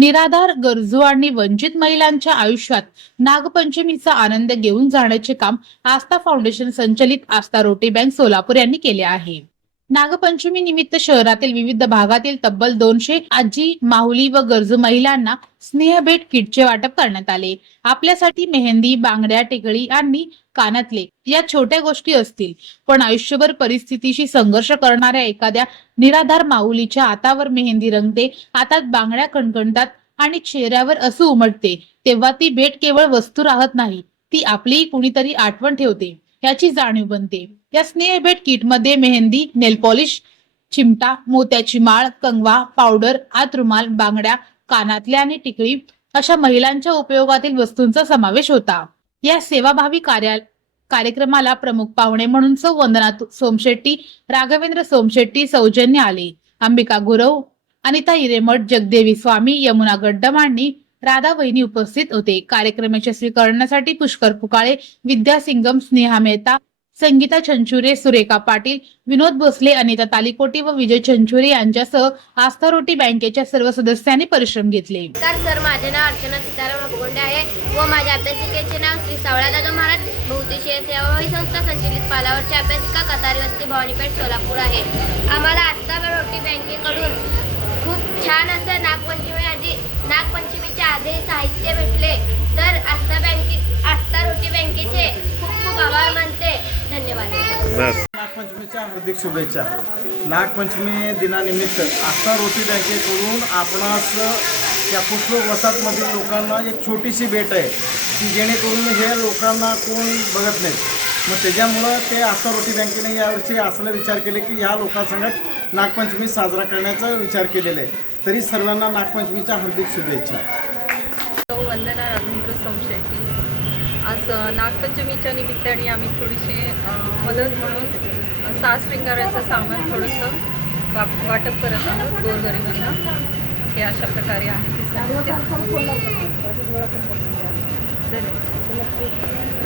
निराधार, गरजू आणि वंचित महिलांच्या आयुष्यात नागपंचमीचा आनंद घेऊन जाण्याचे काम आस्था फाउंडेशन संचलित आस्था रोटी बँक सोलापूर यांनी केले आहे। नागपंचमी निमित्त शहरातील विविध भागातील तब्बल 200 आजी, माऊली व गरजू महिलांना स्नेह भेट किटचे वाटप करण्यात आले। आपल्यासाठी मेहंदी, बांगड्या, टिकळी आणि कानातले या छोट्या गोष्टी असतील, पण आयुष्यभर परिस्थितीशी संघर्ष करणाऱ्या एखाद्या निराधार माऊलीच्या हातावर मेहंदी रंगते, हातात बांगड्या खणखणतात आणि चेहऱ्यावर असू उमटते, तेव्हा ती भेट केवळ वस्तू राहत नाही, ती आपली कुणीतरी आठवण ठेवते याची जाणीव बनते। या स्नेह भेट किट मध्ये मेहंदी, नेल पॉलिश, चिमटा, मोत्याची माळ, कंगवा, पावडर, हात रुमाल, बांगड्या, कानातले आणि टिकळी अशा महिलांच्या उपयोगातील वस्तूंचा समावेश होता। या सेवाभावी कार्यक्रमाला प्रमुख पाहुणे म्हणून सौ वंदना सोमशेट्टी, राघवेंद्र सोमशेट्टी सौजन्य आले। अंबिका गुरव, अनिता हिरेमठ, जगदेवी स्वामी, यमुना गड्डम आणि राधा वहिनी उपस्थित होते। कार्यक्रम यशस्वी करण्यासाठी पुष्कर पुकाळे, विद्या सिंगम, स्नेहा मेहता, संगीता चंचुरे, सुरेखा पाटील, विनोद भोसले, अनिता तालिकोटी व विजय चंचुरे यांच्यासह आस्था रोटी बँकेच्या सर्व सदस्यांनी परिश्रम घेतले। सर, माझे नाव अर्चना सीताराम अपगोंडे आहे व माझ्या अभ्यासिकेचे नाव श्री सावळा दादा महाराज बहुउद्देशीय सेवाभावी संस्था संचलित पालावरची अभ्यासिका कतारी वस्ती भवानीपेठ सोलापूर आहे। आम्हाला आस्था रोटी बँकेकडून खूप छान असं नागपंचमीच्या आधी साहित्य भेटले, तर आस्था रोटी बँकेचे खूप खूप आभार मानते। धन्यवाद। नागपंचमीच्या हार्दिक शुभेच्छा। नागपंचमी दिनानिमित्त आस्था रोटी बँकेकडून आपणास त्या पुष्पक वसाहतमधील लोकांना एक छोटीशी भेट आहे की जेणेकरून हे लोकांना कोण बघत नाहीत, मग त्याच्यामुळं ते आस्था रोटी बँकेने यावर्षी असला विचार केले की ह्या लोकांसंगत नागपंचमी साजरा करण्याचा विचार केलेला आहे। तरी सर्वांना नागपंचमीच्या हार्दिक शुभेच्छा। वंदना राघवेंद्र सोमशेट्टी। आज नागपंचमीच्या निमित्ताने आम्ही थोडीशी मदत म्हणून साज श्रृंगाराचं सामान थोडंसं वाटप करत आहोत गोरगरिबांना। हे अशा प्रकारे आहे। धन्यवाद।